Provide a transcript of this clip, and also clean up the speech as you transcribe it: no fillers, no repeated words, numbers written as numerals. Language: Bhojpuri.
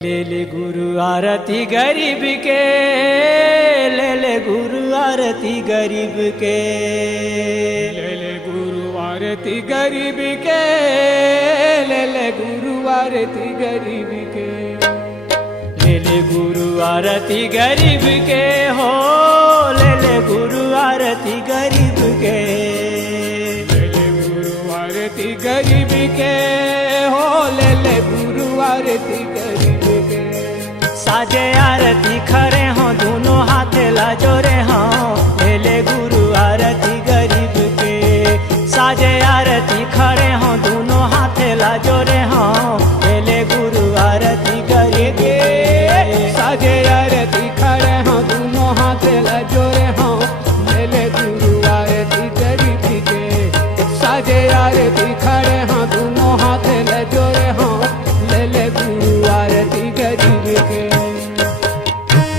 ले ले गुरु आरती गरीब के, ले ले गुरु आरती गरीब के, ले ले गुरु आरती गरीब के, ले ले गुरु आरती गरीब के, ले ले गुरु आरती गरीब के हो, ले ले गुरु आरती गरीब के, ले ले गुरु आरती गरीब के हो, ले ले गुरु आरती गरीब के। साजे आरती खड़े हों दोनों हाथ लाजोरे हों, ले ले गुरु आरती गरीब के। साजे आरती खड़े हों दोनों हाथ लाजोरे हों, ले ले गुरु आरती गरीब के। साजे आरती खड़े हों दोनों हाथ लाजोरे हों, ले ले गुरु आरती गरीब के। साजे आरती खड़े हों दोनों हाथ लाजोरे हों, ले ले गुरु आरती गरीब के।